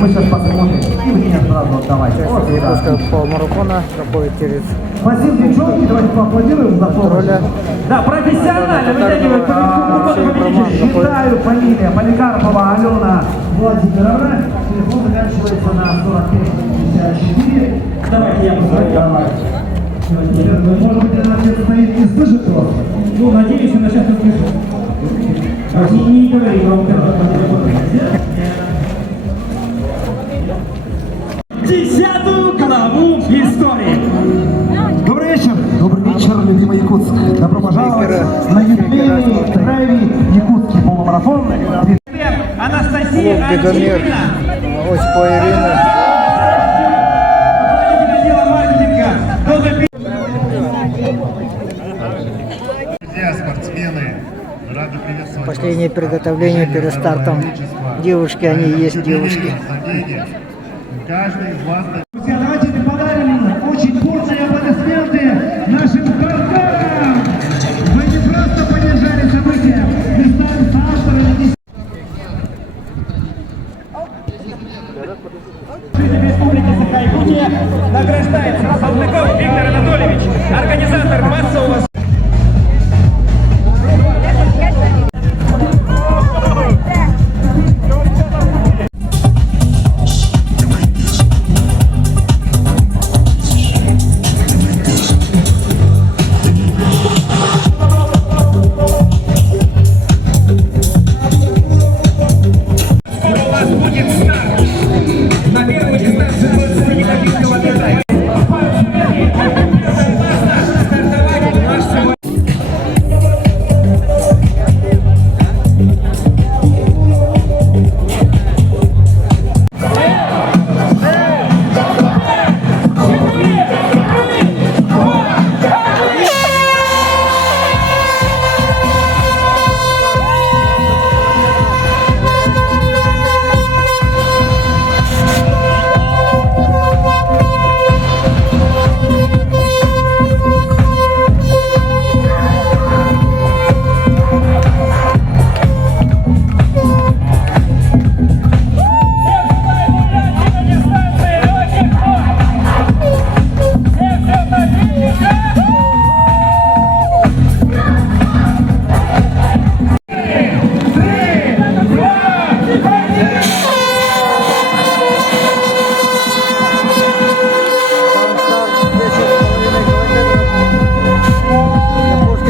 мы сейчас посмотрим. И мне сразу отдавайте. Вот, Якутского полумарафона проходит через спасибо, девчонки, давайте поаплодируем за помощь. Да, профессионально вытягивает считаю фамилия Поликарпова Алена Владимировна. Телефон заканчивается на 4554. Давайте я посмотрю. Давайте. Может быть, она где-то стоит не слышит просто? Ну, надеюсь, она сейчас услышит. Не говори громко. 10-ю главу истории. Добрый вечер. Добрый вечер, любимый Якутск. Добро пожаловать на юбилейный драйви Якутский полумарафон. Анастасия Бегомер, Осипова Ирина. Друзья, спортсмены, рады приветствовать. Последнее приготовление перед стартом. Девушки, они и есть девушки. Каждый из вас... Друзья, давайте подарим очень бурные аплодисменты нашим партнерам. Вы не просто поддержали события, вы стали соавторами. Республики Саха-Якутия награждается Салтыков Виктор Анатольевич, организатор массового...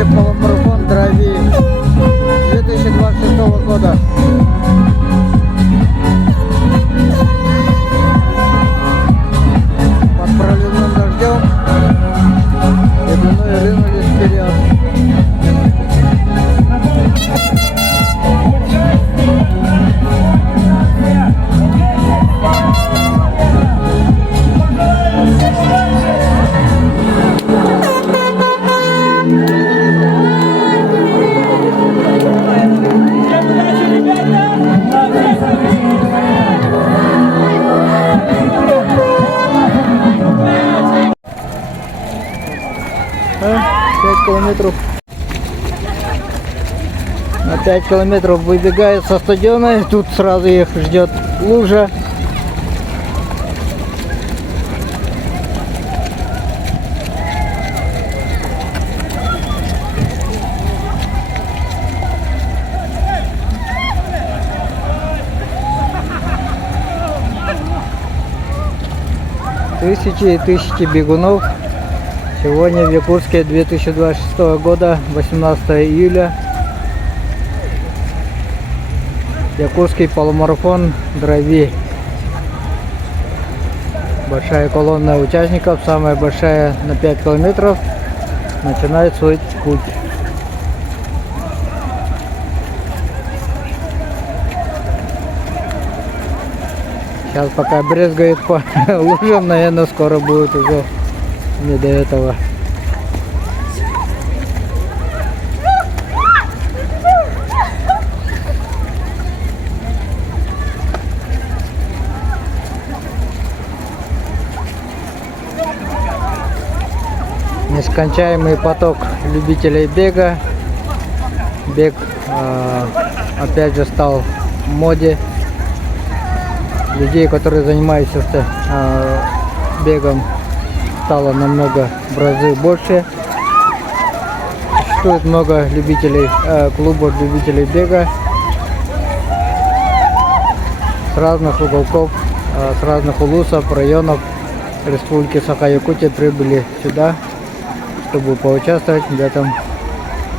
Полумарафон Драйви 2026 года. Под проливным дождем и мной рынулись вперед. Километров. На 5 километров выбегает со стадиона, тут сразу их ждет лужа. Тысячи и тысячи бегунов. Сегодня в Якутске 2026 года, 18 июля. Якутский полумарафон Драйви. Большая колонна участников, самая большая на 5 километров, начинает свой путь. Сейчас пока брезгает по лужам, наверное, скоро будет уже не до этого. Нескончаемый поток любителей бега. Бег опять же стал в моде. людей, которые занимаются бегом, стало намного в разы больше. Существует много любителей, клубов любителей бега с разных уголков, с разных улусов, районов Республики Саха-Якутия прибыли сюда, чтобы поучаствовать в этом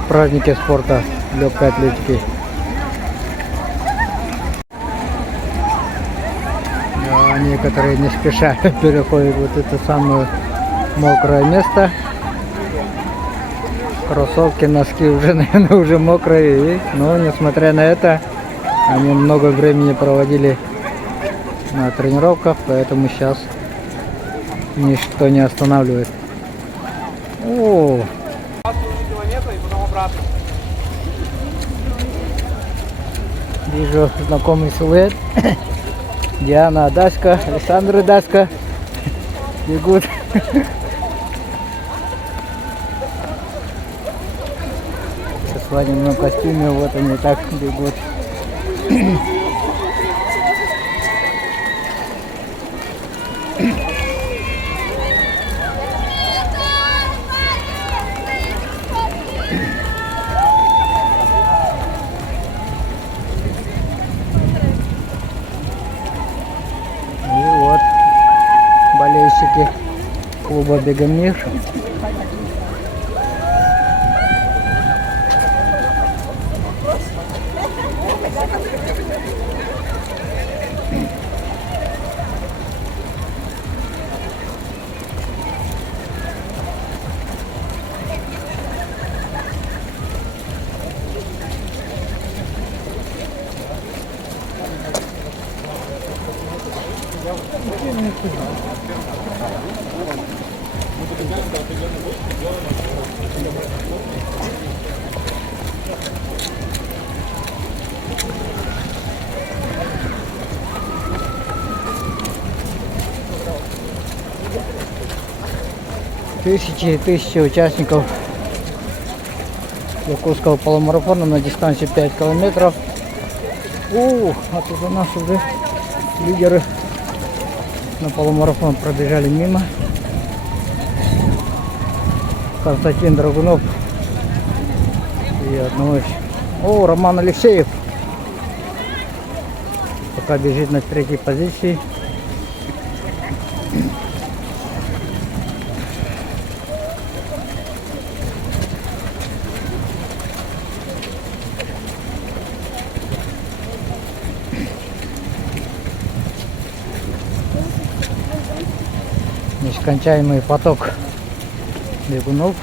празднике спорта легкой атлетики. А некоторые не спеша переходят вот это самое мокрое место. Кроссовки, носки уже, наверное, уже мокрые. Но несмотря на это, они много времени проводили на тренировках, поэтому сейчас ничто не останавливает. О! Вижу знакомый силуэт. Диана Даська, Александр Даська бегут. В свадебном костюме, вот они так бегут. Болельщики клуба «Бегомир». Тысячи и тысячи участников якутского полумарафона на дистанции 5 километров. А тут у нас уже лидеры на полумарафон пробежали мимо. Константин Драгунов и одного еще. Роман Алексеев пока бежит на 3-й позиции. Нескончаемый поток бегунов.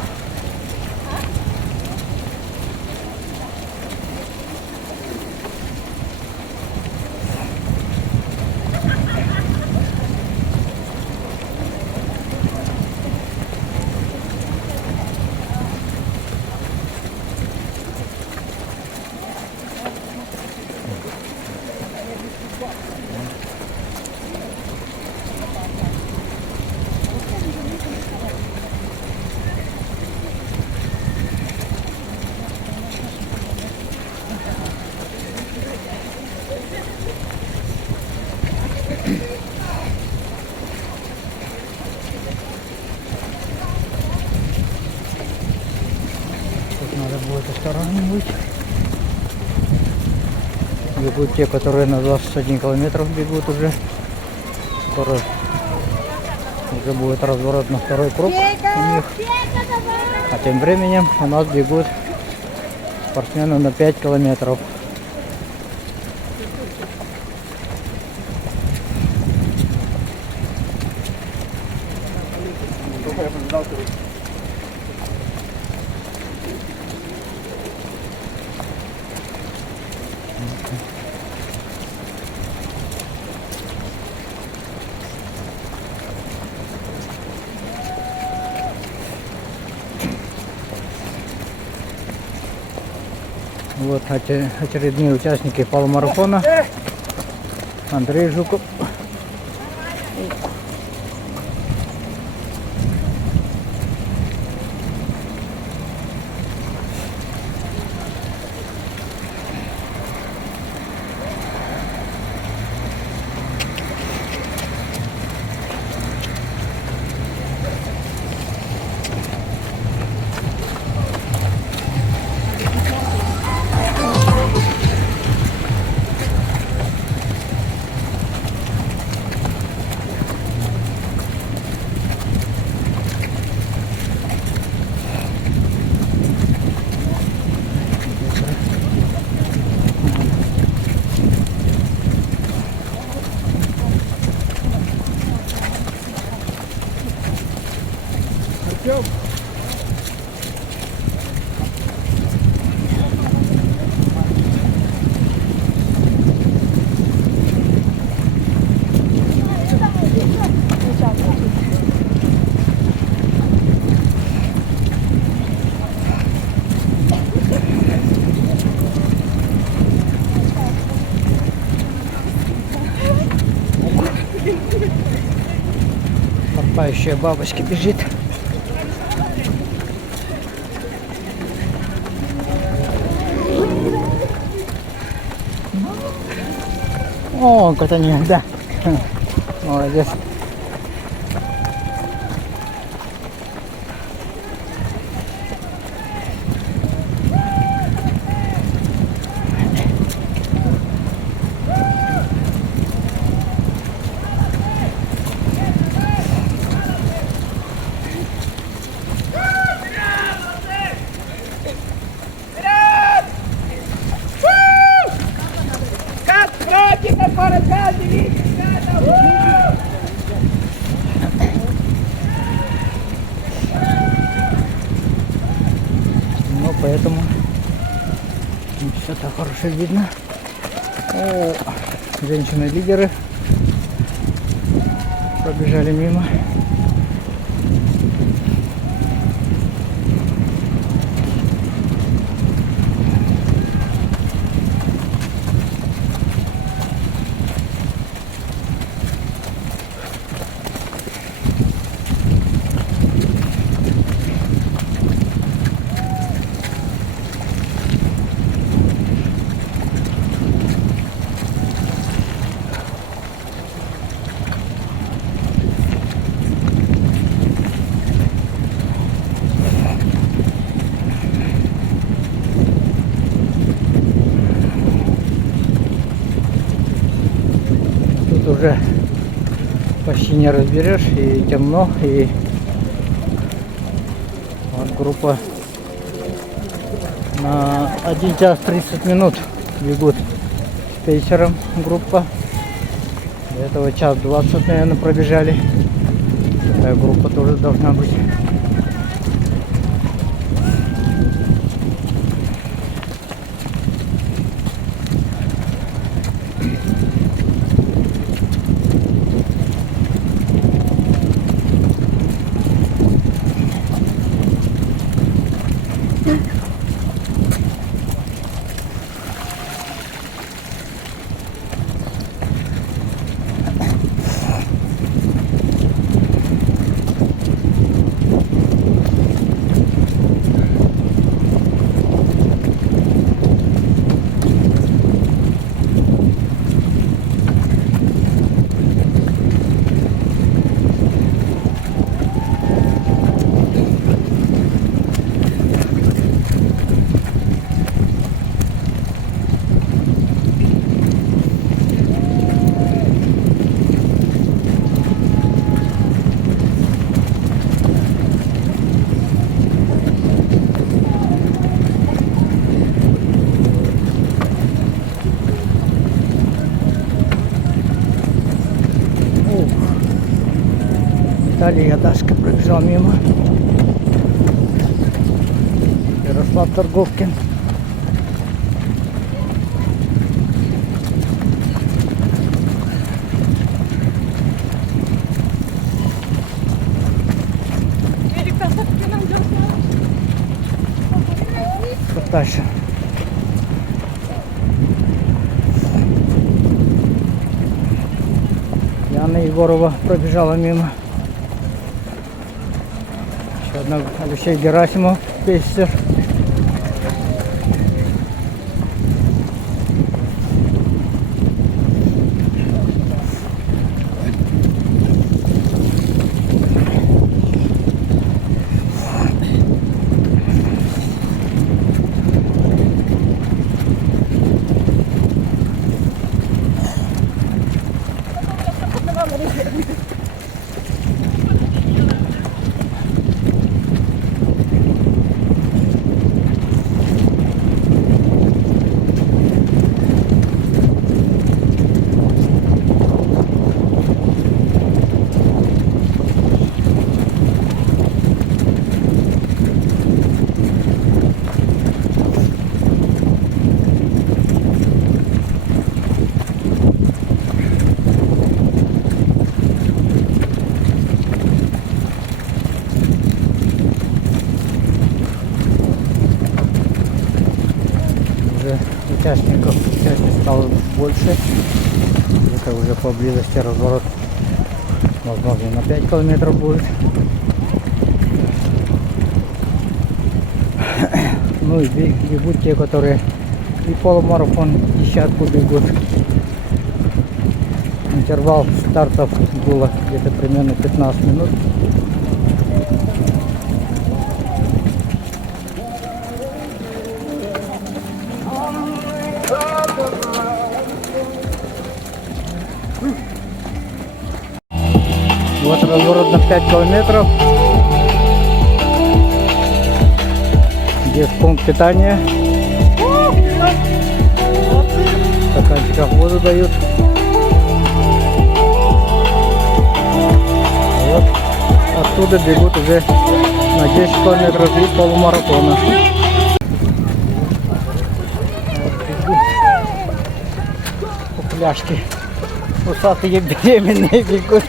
Надо будет осторожно быть. Бегут те, которые на 21 километров бегут уже. Скоро уже будет разворот на второй круг у них. А тем временем у нас бегут спортсмены на 5 километров. Вот очередные участники полумарафона. Андрей Жуков. Купающая бабочка бежит. О, катание, да. Молодец. Ну, поэтому не все так хорошо видно. О, женщины-лидеры пробежали мимо. Уже почти не разберешь, и темно, и вот группа на 1 час 30 минут бегут с пейсером группа. До этого час 20, наверное, пробежали. Такая группа тоже должна быть. Далее Дашка пробежал мимо. Ярослав Торговкин. Вот дальше. Яна Егорова пробежала мимо. Еще одна Алексей Герасимов, пейсер. Участников стало больше. Это уже поблизости разворот Возможно, на 5 километров будет. Ну и бегут те, которые и полумарафон, десятку бегут. Интервал стартов было где-то примерно 15 минут. Вот разворот на 5 километров. Здесь пункт питания. В стаканчиках воду дают. Вот оттуда бегут уже на 10 километров и полумарафона. Пляшки. Усатые беременные бегут.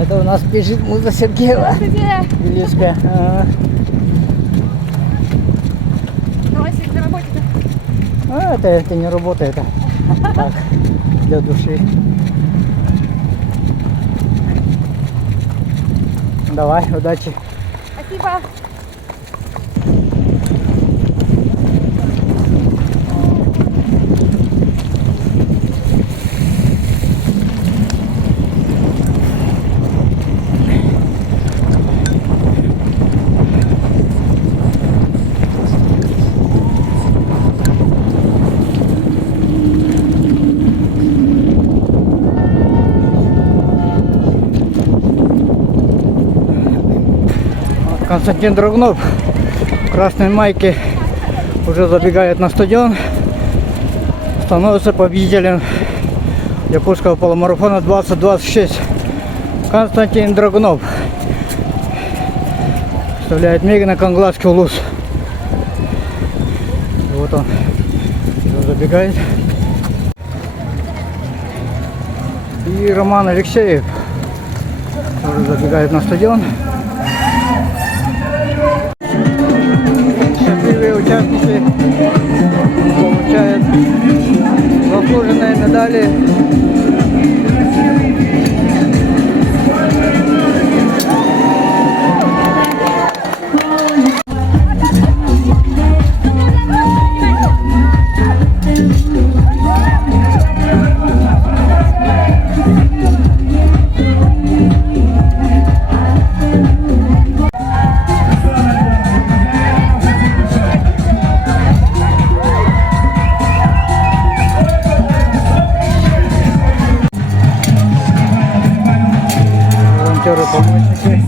Это у нас бежит Муза Сергеева. Белишка. Давай сегодня на работе-то. Это не работа, это так, для души. Давай, удачи. Спасибо. Константин Драгунов в красной майке уже забегает на стадион, становится победителем якутского полумарафона 2026. Константин Драгунов вставляет мега на Кангласский улус. Вот он уже забегает. И Роман Алексеев уже забегает на стадион. Счастливые участники получают заслуженные медали. Помощники.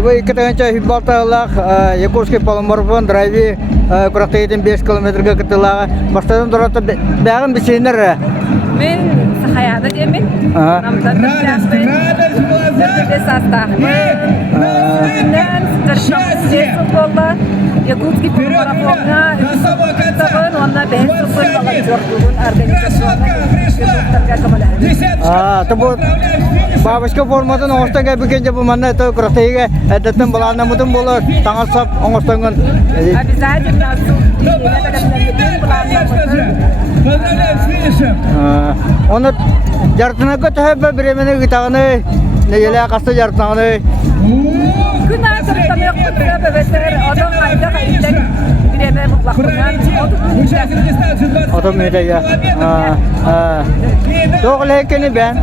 Вы катаганча Хибалталах, Якутский полумарафон драйви, Курахтаитин 5 километрга каталага. Бастадан дурата бяган бисейнер. Мен Сахаяда Демин. Намдан Састах. Якутский полумарафонна онна бабушка форматын оңостан бекенде бұманна өті күрақтайға әдеттен бұларына мұтын болы таңасап оңостанған. Обязательно. Оны жартынаққа түхәбі біремені күтағыны, негелі ақасты жартынағыны. Күн айтып тамақ күтті бәбәсер, адам айда қайынден біреме Отом үйде, я. Тоғыл екені бән?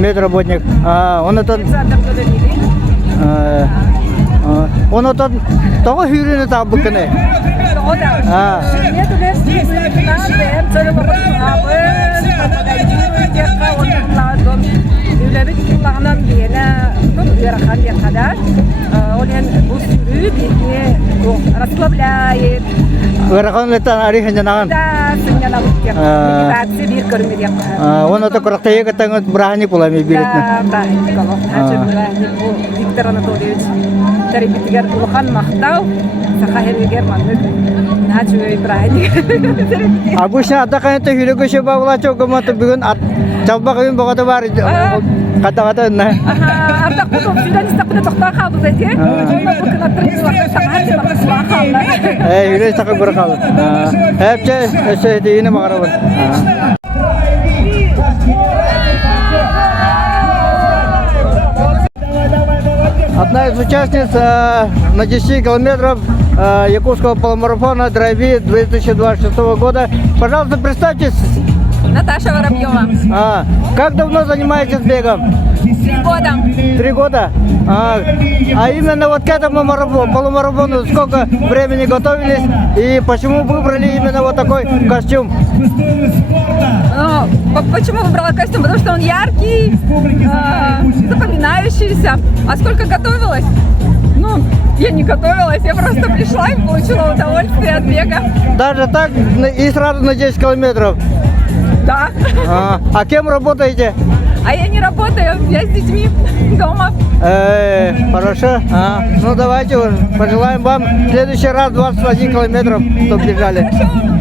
Медработник. Онытын... Онытын тоғы үйрені тағы бүкіні? Devlet kulağından diyene çok yarakan bir kadar. Onun bu sürü bilgi rastlablayıp Өріған леттен арихын жанаған? da signalamık yapıyor. Meditasi bir görünür yapıyor. Оны то құрақта егіттен бұрағыны бұлайме беретіне? Да, никого. Bu Виктор Анатольевич Теребитигер Лухан Махтау Сахахевигер Маннык Начу Ибрahim. Агушын ата қайынты хүлі көші бағыла чоқ көмәті бүгін чалбақ үйін бұғады бар қата-қата үнна. Артақ бұдым сүйден істақыды тоқтан қалды дәте. Оны бұкын аттырын суақта сағат жемақы суға қалды. Хүлі сақы көрі қалды. Әпче өсі дейіні мағара бұл. Одна из участниц на 10 километров Якутского полумарафона Драйви 2026 года. Пожалуйста, представьтесь. Наташа Воробьева. Как давно занимаетесь бегом? 3 года. 3 года? А именно вот к этому полумарафону сколько времени готовились и почему выбрали именно вот такой костюм? Почему выбрала костюм? Потому что он яркий, запоминающийся. А сколько готовилась? Ну, я не готовилась, я просто пришла и получила удовольствие от бега. Даже так и сразу на 10 километров? Да. А кем работаете? А я не работаю, я с детьми дома. Хорошо. Ну давайте пожелаем вам в следующий раз 21 километров, чтобы бежали. Хорошо.